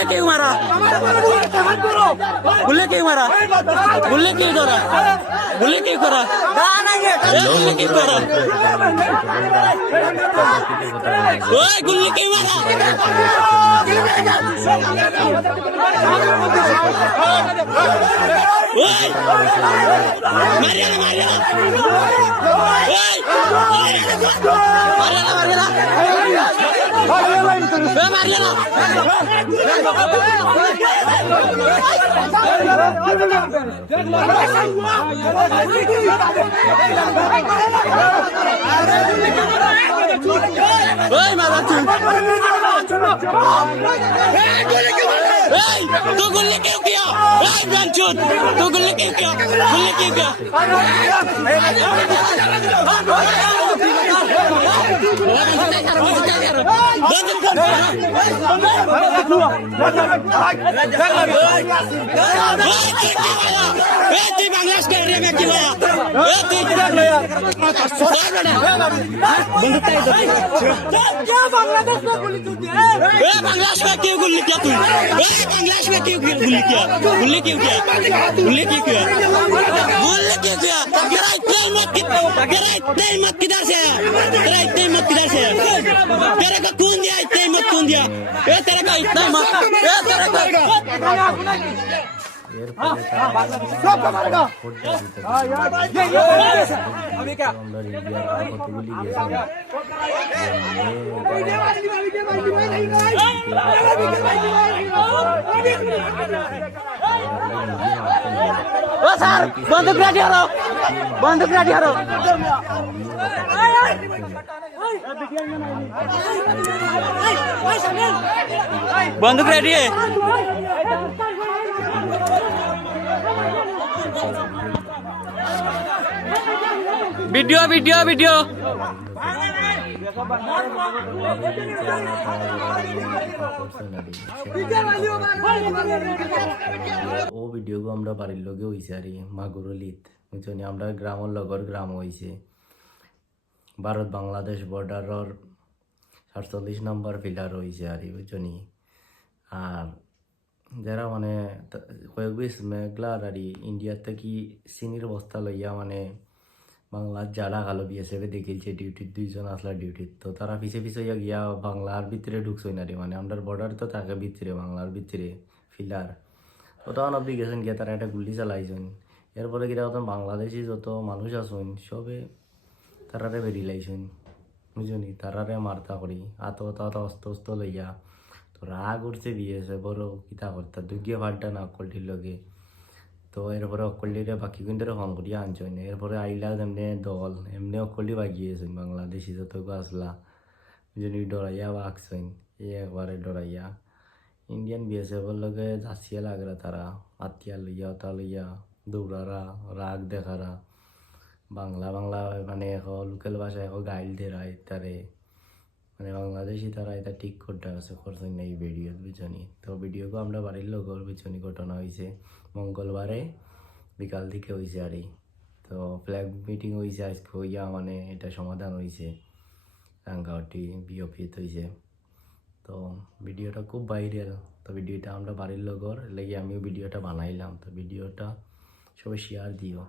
गुल्ले क्यों मारा गुल्ले क्यों करा गुल्ले क्यों करा गुल्ले क्यों करा ओए गुल्ले क्यों मारा ओए मारिया मारिया ओए मारिया मारिया ओए मारा तू गुल्ली क्यों किया तू गुल्ली क्यों किया गुल्ली क्यों किया बांग्लादेश के एरिया में क्यों आया बांग्लादेश में क्यों गुल्ली किया तू बांग्लादेश में क्यों गुल्ली किया गुल्ली क्यों किया गुल्ली क्यों किया गुल्ली क्यों किया तेरा इतने मत किधर से आया तेरा इतने मत किधर से आया तेरे को कौन दिया इतने मत कौन दिया तेरे का इतना मत तेरे का सर बंदूक रेडी हरो बंदूक रेडी हरो बंदूक रेडी है वीडियो वीडियो वीडियो ও ভিডিও আমরা বাড়ির লগে হইছে আর মাগুরলিত বুঝছনি আমরা গ্রামের লগর গ্রাম হইছে ভারত বাংলাদেশ বর্ডারর ৪৭ নম্বর পিলার হইছে আর বুঝছনি আর যারা মানে কয়েক বেশ মেঘলার আর ইন্ডিয়ার থেকে চিনির বস্তা লইয়া মানে বাংলার যারা কালো বিএসএফে দেখিলছে ডিউটির 2 জন আসলা ডিউটির তো তারা পিছে পিছে গিয়া বাংলার ভিতরে ঢুকছই না রে মানে আমরা বর্ডার তো থাকে ভিতরে বাংলার ভিতরে ফিলার তো তখন অব্দি গেছেন গিয়া তারা একটা গুলি চালাইছেন এরপরে কিনা তখন বাংলাদেশি যত মানুষ আসুন সবে তারারে বেরিয়ে লাইছেন বুঝলি তারারে মারতা করি আত অস্ত লইয়া তো রাগ উঠছে বিএসএফ বড় কিতা করতা দুগিয়ে ভাড়টা না অকলটির লগে তো এরপরে অকলটিরে বাকি কিন্তু ফোন করিয়া আনছেন এরপরে আইলা এমনি দল এমনি অকলটি বাগিয়েছেন বাংলাদেশি যতটুকু আসলা বুঝলি ডরাইয়া বা আঁকছেন একবারে ডরাইয়া ইন্ডিয়ান বিএসএফের লগে যাচিয়া লাগরা তারা আতিয়া লইয়া ওটা লইয়া দৌড়ারা রাগ দেখারা বাংলা বাংলা মানে লোকাল ভাষায় গাইল দেরায় তারে মানে বাংলাদেশি তারা এটা ঠিক করতে আছে করছেন না এই ভিডিও বুঝছনি তো ভিডিওকে আমরা বাড়ির লোক বুঝছনি ঘটনা হয়েছে মঙ্গলবারে বিকাল দিকে হয়েছে আর তো ফ্ল্যাগ মিটিং হয়েছে আজকে হইয়া মানে এটা সমাধান হয়েছে রাঙ্গাওটি বিওপিতে হয়েছে তো ভিডিওটা খুব ভাইরাল তো ভিডিওটা আমরা বাড়ির লোকর লেগে আমিও ভিডিওটা বানাইলাম তো ভিডিওটা সবাই শেয়ার দিও।